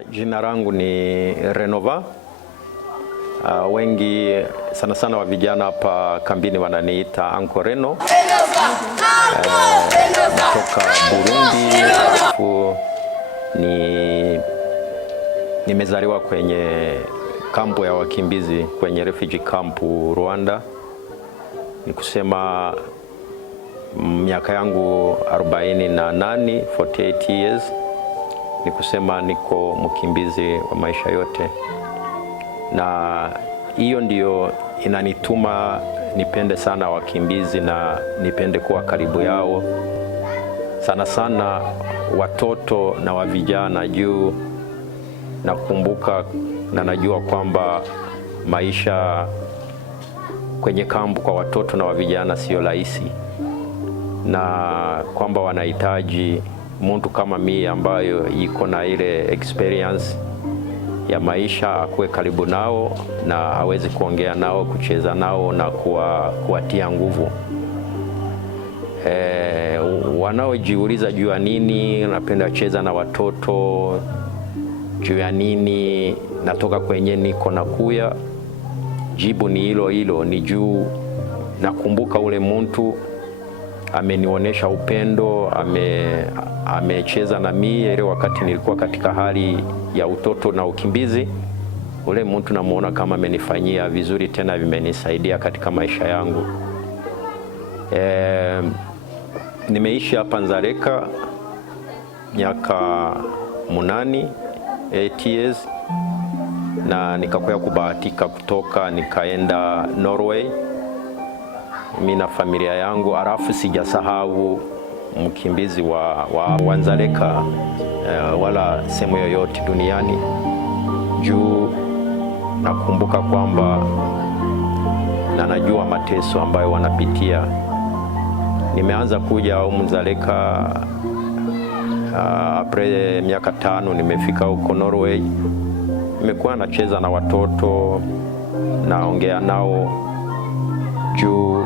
Jina langu ni Renova. Wengi sana sana wa vijana hapa kambini wananiita Uncle Reno. Kutoka Burundi. Nimezaliwa kwenye kampu ya wakimbizi, kwenye refugee camp Rwanda. Ni kusema miaka yangu 48, 48 years. Ni kusema niko mkimbizi wa maisha yote, na hiyo ndiyo inanituma nipende sana wakimbizi na nipende kuwa karibu yao, sana sana watoto na wa vijana, juu nakumbuka na najua kwamba maisha kwenye kampu kwa watoto na wa vijana sio rahisi, na kwamba wanahitaji mtu kama mimi ambayo iko na ile experience ya maisha, akuwe karibu nao na aweze kuongea nao, kucheza nao na kuwatia nguvu. Wanaojiuliza juu ya nini napenda kucheza na watoto, juu ya nini natoka kwenye niko na kuya, jibu ni hilo hilo, ni juu nakumbuka ule mtu amenionyesha upendo, amecheza na mimi ile wakati nilikuwa katika hali ya utoto na ukimbizi. Ule mtu namuona kama amenifanyia vizuri, tena vimenisaidia katika maisha yangu. Nimeishi hapa Nzareka miaka 8 years, na nikakuwa kubahatika kutoka nikaenda Norway mimi na familia yangu. Alafu sijasahau mkimbizi wa Nzareka wala sehemu yoyote duniani, juu nakumbuka kwamba na najua mateso ambayo wanapitia. Nimeanza kuja huko Nzareka apres miaka 5 nimefika huko Norway. Nimekuwa nacheza na watoto, naongea nao, juu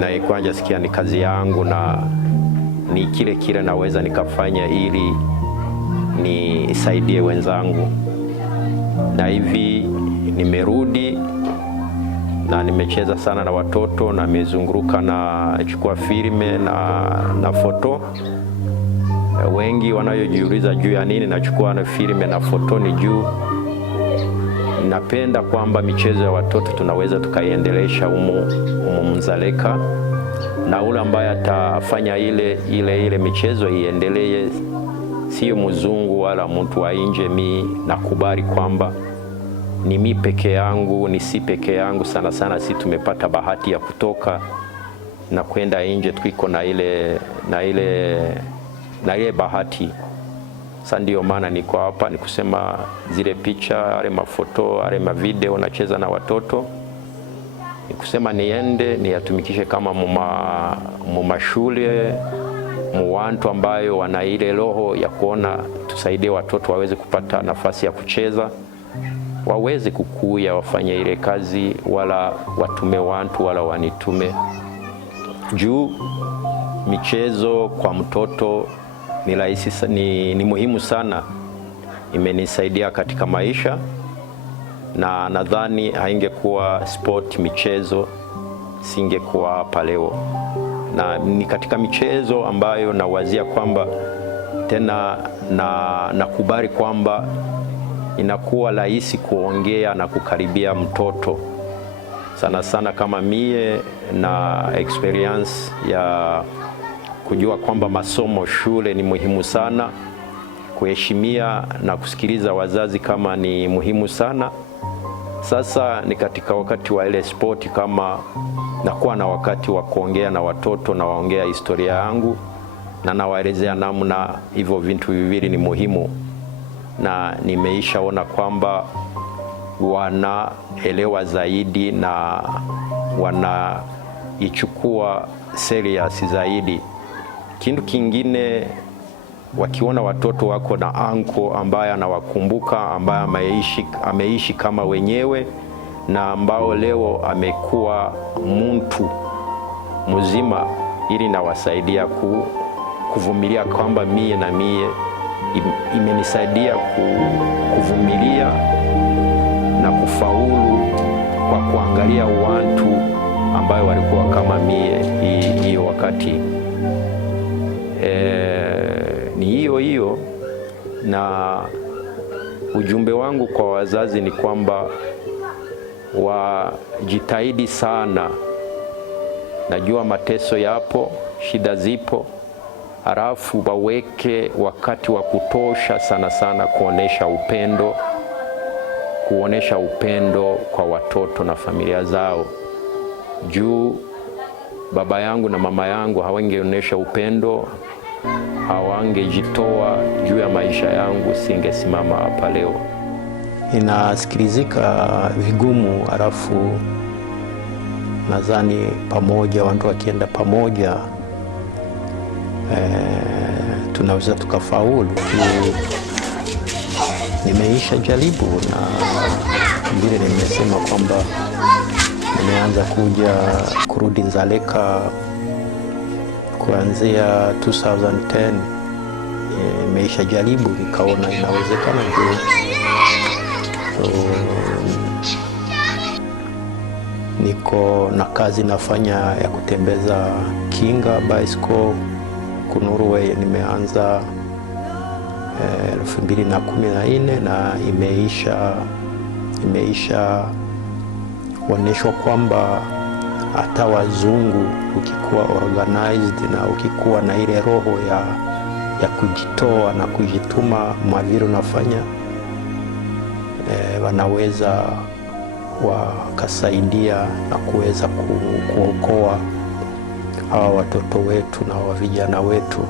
na ikuanja sikia ni kazi yangu na ni kile naweza nikafanya ili nisaidie wenzangu. Na hivi nimerudi na nimecheza sana na watoto, na nimezunguruka na chukua filme na foto. Wengi wanayojiuliza juu ya nini nachukua na filme na foto, ni juu napenda kwamba michezo ya watoto tunaweza tukaiendelesha humu Nzareka, na ule ambaye atafanya ile michezo iendelee, sio mzungu wala mtu wa nje. Mimi nakubali kwamba ni mimi peke yangu, ni si peke yangu. Sana sana si tumepata bahati ya kutoka na kwenda nje, tuko na ile bahati. Sasa ndio maana niko hapa, ni kusema zile picha, ale mafoto, ale mavideo nacheza na watoto, ni kusema niende niyatumikishe kama mashule, watu ambayo wana ile roho ya kuona tusaidie watoto waweze kupata nafasi ya kucheza, waweze kukuya wafanye ile kazi, wala watume watu wala wanitume. Juu michezo kwa mtoto ni rahisi, ni muhimu sana, imenisaidia katika maisha, na nadhani haingekuwa sport michezo singekuwa hapa leo. Na ni katika michezo ambayo nawazia kwamba tena nakubali kwamba inakuwa rahisi kuongea na kukaribia mtoto, sana sana kama mie na experience ya kujua kwamba masomo shule ni muhimu sana, kuheshimia na kusikiliza wazazi kama ni muhimu sana. Sasa ni katika wakati wa ile sport, kama nakuwa na wakati wa kuongea na watoto na waongea historia yangu na nawaelezea namna hivyo vitu viwili ni muhimu, na nimeishaona kwamba wanaelewa zaidi na wanaichukua serious zaidi. Kitu kingine, wakiona watoto wako na anko ambaye anawakumbuka, ambaye ameishi kama wenyewe, na ambao leo amekuwa mtu mzima, ili nawasaidia kuvumilia kwamba mie imenisaidia kuvumilia na kufaulu kwa kuangalia watu ambayo walikuwa kama mie hiyo wakati. Ni hiyo na ujumbe wangu kwa wazazi ni kwamba wajitahidi sana. Najua mateso yapo, shida zipo, halafu waweke wakati wa kutosha sana kuonesha upendo kwa watoto na familia zao. Juu baba yangu na mama yangu hawangeonesha upendo, hawangejitoa juu ya maisha yangu, singesimama hapa leo. Inasikilizika vigumu, halafu nadhani pamoja, watu wakienda pamoja tunaweza tukafaulu. Nimeisha jaribu, na vile nimesema kwamba nimeanza kurudi Nzaleka kuanzia 2010. Nimeisha jaribu, nikaona inawezekana. So, niko na kazi nafanya ya kutembeza kinga bicycle Norway. Nimeanza 2014 na imeisha onyeshwa kwamba hata wazungu, ukikuwa organized na ukikuwa na ile roho ya kujitoa na kujituma maviro nafanya, wanaweza wakasaidia na kuweza kuokoa hawa watoto wetu na wa vijana wetu.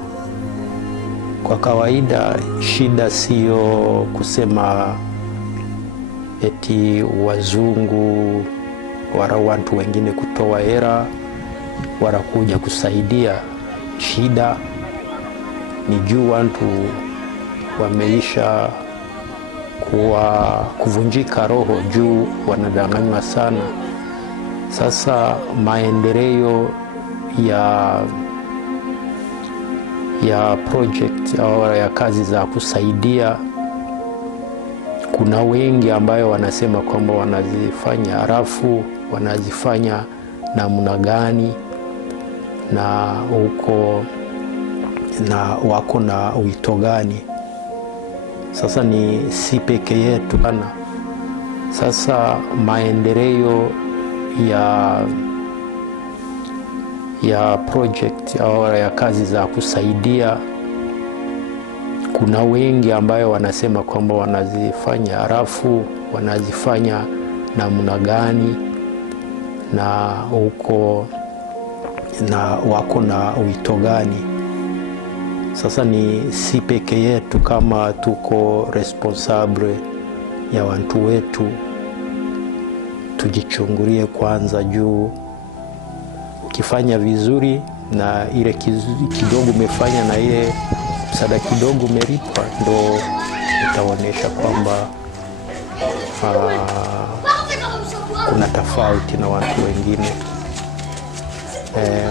Kwa kawaida shida sio kusema eti wazungu wala watu wengine kutoa hela wala kuja kusaidia. Shida ni juu watu wameisha kuvunjika roho, juu wanadanganywa sana. Sasa maendeleo ya project au ya kazi za kusaidia, kuna wengi ambayo wanasema kwamba wanazifanya, halafu wanazifanya namna gani na wako na wito gani. Sasa ni si peke yetu kana. Sasa maendeleo ya project au ya kazi za kusaidia, kuna wengi ambayo wanasema kwamba wanazifanya, halafu wanazifanya namna gani na wako na wito gani. Sasa ni si peke yetu kama tuko responsable ya watu wetu, tujichungulie kwanza. Juu ukifanya vizuri na ile kidogo umefanya na ile msaada kidogo umelipwa, ndo itaonyesha kwamba kuna tofauti na watu wengine.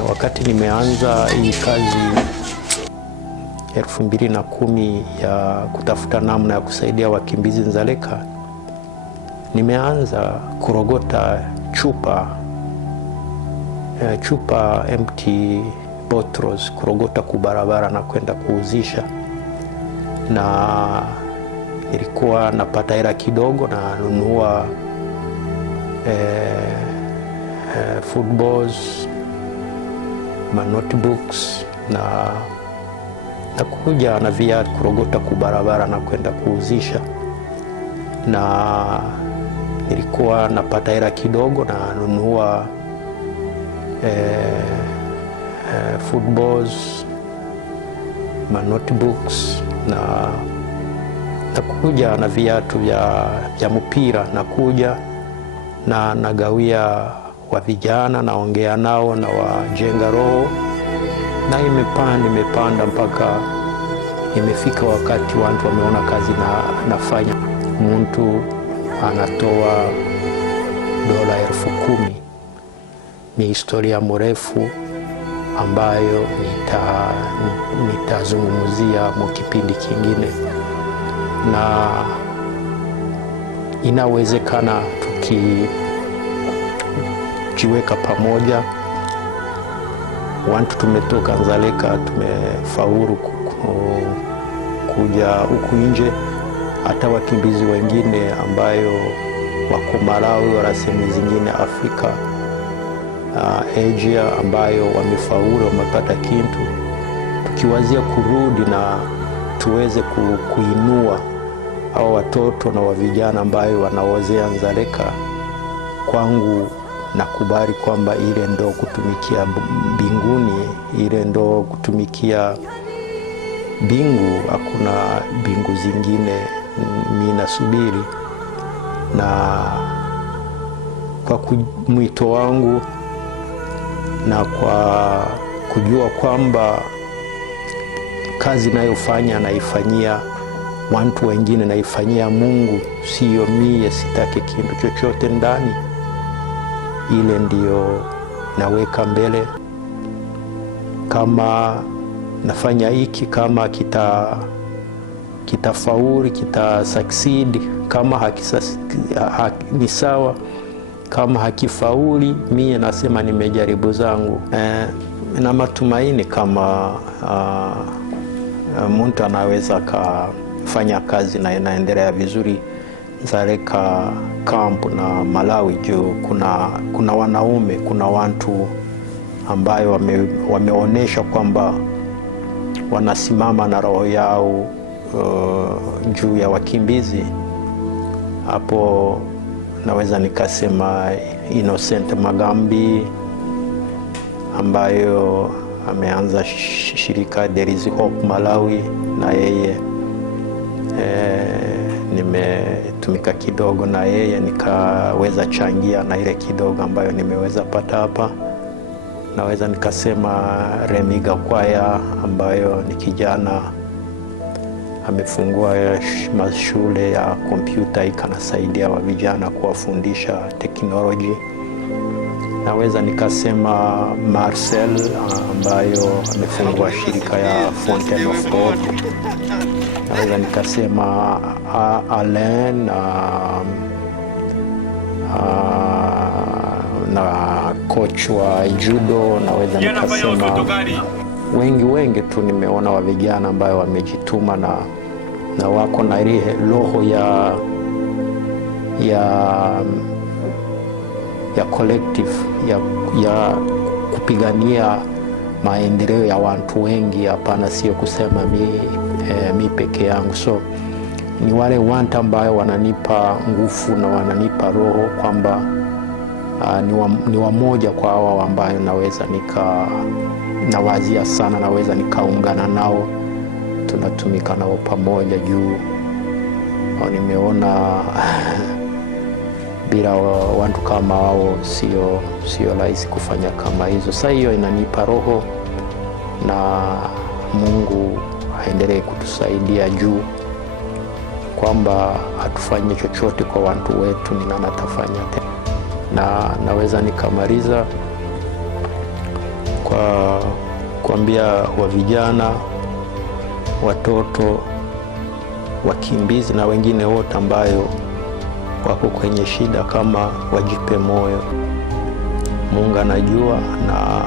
Wakati nimeanza hii kazi 2010 ya kutafuta namna ya kusaidia wakimbizi Nzaleka, nimeanza kurogota chupa empty bottles, kurogota kubarabara na kwenda kuuzisha, na nilikuwa napata hela kidogo na nunua footballs, notebooks na kuja na viatu, kurogota kubarabara na kwenda kuuzisha, na nilikuwa napata hela kidogo na nunua footballs, notebooks na kuja na viatu vya mpira, na kuja na nagawia wa vijana, naongea nao na wajenga roho, na imepanda mpaka imefika wakati watu wameona kazi nafanya. Mtu anatoa $10,000. Ni historia mrefu, ambayo nitazungumzia mwa kipindi kingine, na inawezekana tukijiweka pamoja, watu tumetoka Nzaleka, tumefaulu kuja huku nje, hata wakimbizi wengine ambayo wako Malawi wala sehemu zingine Afrika, Asia, ambayo wamefaulu, wamepata kitu, tukiwazia kurudi na tuweze kuinua hao watoto na vijana ambayo wanaozea Nzaleka. Kwangu nakubali kwamba ile ndo kutumikia mbinguni, ile ndo kutumikia bingu. Hakuna bingu zingine mimi nasubiri, na kwa mwito wangu na kwa kujua kwamba kazi nayofanya naifanyia watu wengine, naifanyia Mungu, sio mie, sitaki kitu chochote ndani. Ile ndio naweka mbele. Kama nafanya hiki, kama kitafauri, kita succeed, kama ni sawa, kama hakifauli, mie nasema nimejaribu zangu. Na matumaini kama mtu anaweza kafanya kazi na inaendelea vizuri Nzaleka camp na Malawi, juu kuna wanaume, kuna watu ambayo wameonesha kwamba wanasimama na roho yao juu ya wakimbizi. Hapo naweza nikasema Innocent Magambi ambayo ameanza shirika There is Hope Malawi, na yeye nimetumika kidogo na yeye, nikaweza changia na ile kidogo ambayo nimeweza pata hapa. Naweza nikasema Remiga Kwaya ambayo ni kijana amefungua mashule ya kompyuta, ikanasaidia wa vijana kuwafundisha teknoloji. Naweza nikasema Marcel ambayo amefungua shirika ya Fountain of Hope. Naweza nikasema Alain na coach wa judo. Naweza nikasema wengi tu nimeona wa vijana ambayo wamejituma na wako na ile roho ya collective ya kupigania maendeleo ya watu wengi. Hapana, sio kusema mi peke yangu. So ni wale watu ambayo wananipa nguvu na wananipa roho kwamba ni wamoja kwa hawa ambayo naweza nawazia sana, naweza nikaungana nao, tunatumika nao pamoja juu nimeona bila watu kama wao sio rahisi kufanya kama hizo. Sasa hiyo inanipa roho, na Mungu aendelee kutusaidia juu kwamba hatufanye chochote kwa watu wetu, ni nani atafanya tena. Na naweza nikamaliza kwa kuambia wa vijana, watoto, wakimbizi na wengine wote ambayo wako kwenye shida, kama wajipe moyo. Mungu anajua, na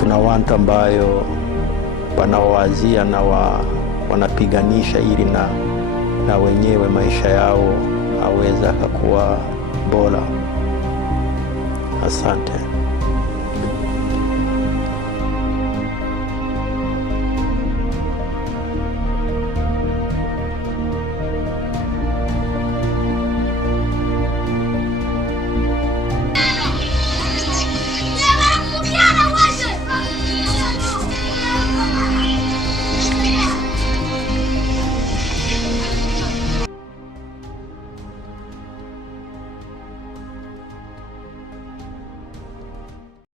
kuna watu ambayo wanawazia na wanapiganisha ili na wenyewe maisha yao aweza kuwa bora. Asante.